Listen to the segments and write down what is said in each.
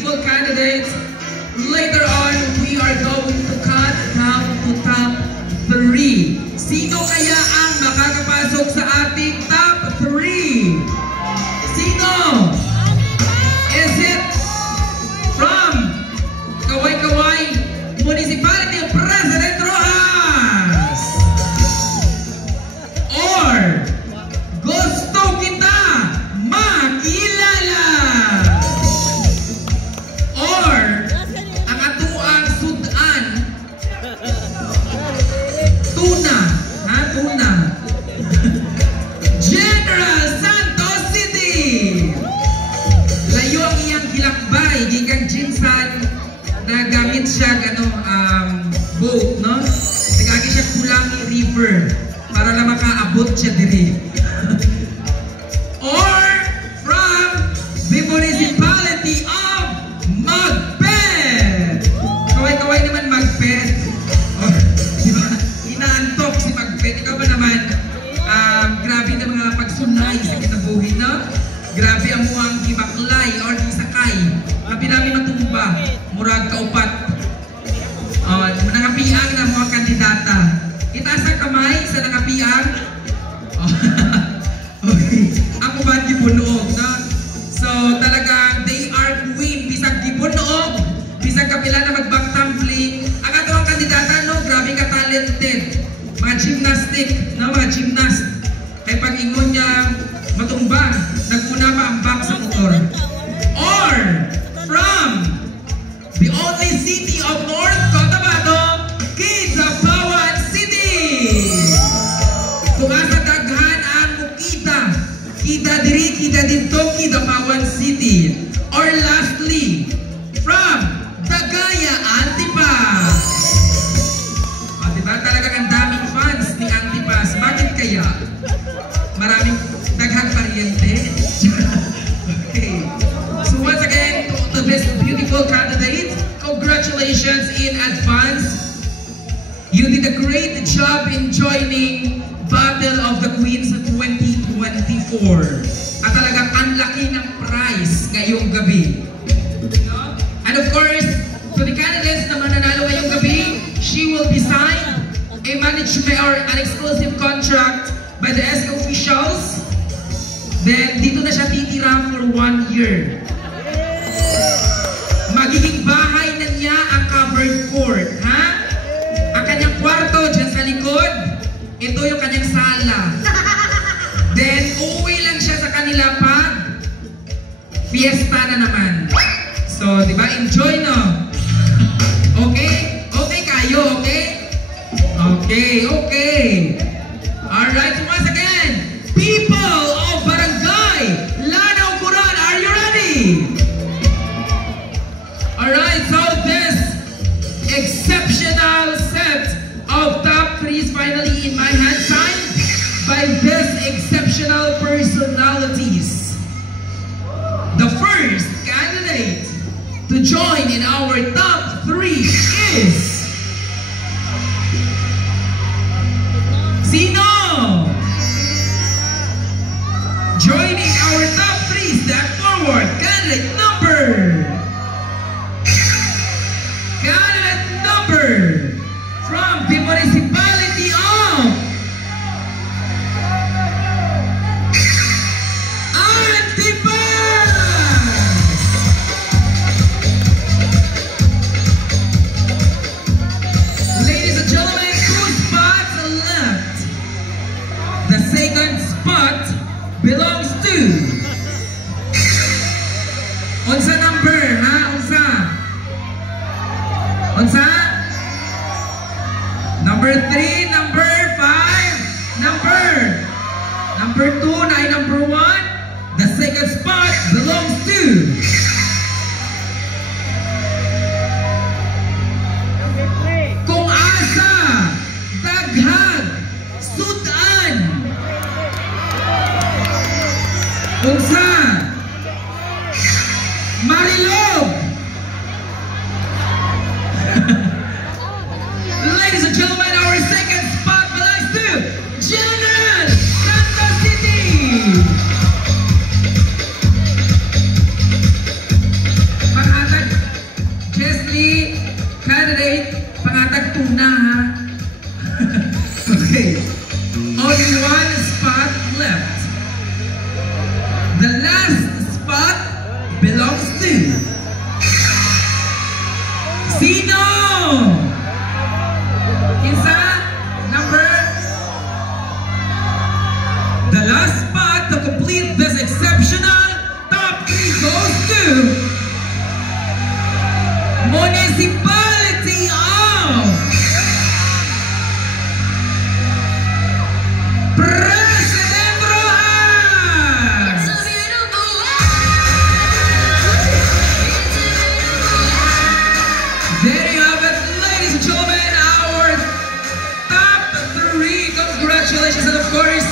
beautiful candidates. Later on, we are going to cut down to top 3. Sino kaya ang makakapasok sa ating top 3? Sino? Is it from Kaway-Kaway Municipality President Rojas? Or gusto kita makilala? Or ang atuang sudan? Tuna, ha? Tuna. General Santos City. Layo ang iyang hilakbay, gikan Jinsan, nagamit siya boat, no? Nagagi siya Kulangi River para lang makaabot siya diri. Or from the municipality of Magpet. Kaway-kaway naman Magpet. Or, diba? Inaantok si Magpet. Ikaw ba naman? Grabe na mga pagsunay sa kinabuhi, no? Grabe ang muang gibaklay or gisakay. Labi namin matumba. Murag kaupat. Nangapiang na mga kandidata. Itaas ang kamay sa nangapiang. Okay. Ang uban gibunuog, no? So, talagang they are queen. Bisag gibunuog. Bisag kapila na mag-back tumbling. Ang ato ang kandidata, no? Grabe ka talented. Mga gymnastic, no? Mga gymnast. Kaya pag-ingon niya, matumba. Naguna pa ang back sa motor. Or, from the only city of North Cotabato, Kidapawan City. Kung asa daghan ang mukita, kita diri, kita dito, Kidapawan City. Or lastly, from Dagaya, Antipas. O, diba? Talagang ang daming fans ni Antipas. Bakit kaya? Maraming daghang pariente. Okay. So once again, to this beautiful candidate, congratulations in advance. You did a great job in joining Battle of the Queens 2024. At talagang ang laki ng prize ngayong gabi. And of course, to the candidates na mananalo ngayong gabi, she will be signed a management or an exclusive contract by the SK officials. Then, dito na siya titira for 1 year. Magiging bahay na niya ang covered court, ha? Ang kanyang kwarto dyan sa likod, ito yung kanyang sala. Then, uuwi lang siya sa kanila pag fiesta na naman. So, di ba? Enjoy, no? Okay? Okay kayo, okay? Okay, okay. Alright, so once again, people of Barangay Lanao Curan, are you ready? Alright, so this exceptional set of top 3 is finally in my hand, signed by these exceptional personalities. The first candidate to join in our top 3 is... Sino? Joining our top 3, step forward. Candidate number from the municipality of Antipas. Ladies and gentlemen, 2 spots left. The second spot belongs to unsa number, ha? Unsa? Number 3, number 5, number 2, na ay number 1. The second spot belongs to kung asa daghang sudan. Unsa? Marilog. Ladies and gentlemen, our second spot belongs to General Santos City. Pag-atay Firstly, candidate, pangatag tuna ha. Okay. Only one spot left. The last spot belongs to sino? Kinsa? Number? The last spot to complete this exceptional top 3 goes to Municipality of President Rojas! There you have it, ladies and gentlemen, our top 3. Congratulations, and of course,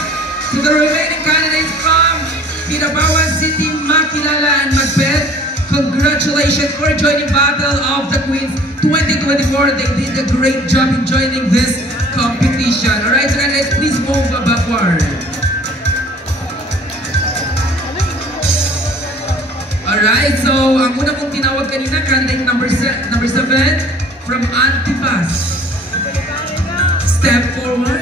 to the remaining candidates from Pinabawan City, Makilala, and Macbeth. Congratulations for joining Battle of the Queens 2024. They did a great job in joining this competition. Alright, so candidates, please move backward. Alright, so ang una kong tinawag kanina, candidate number 7 from Antipas. Step forward.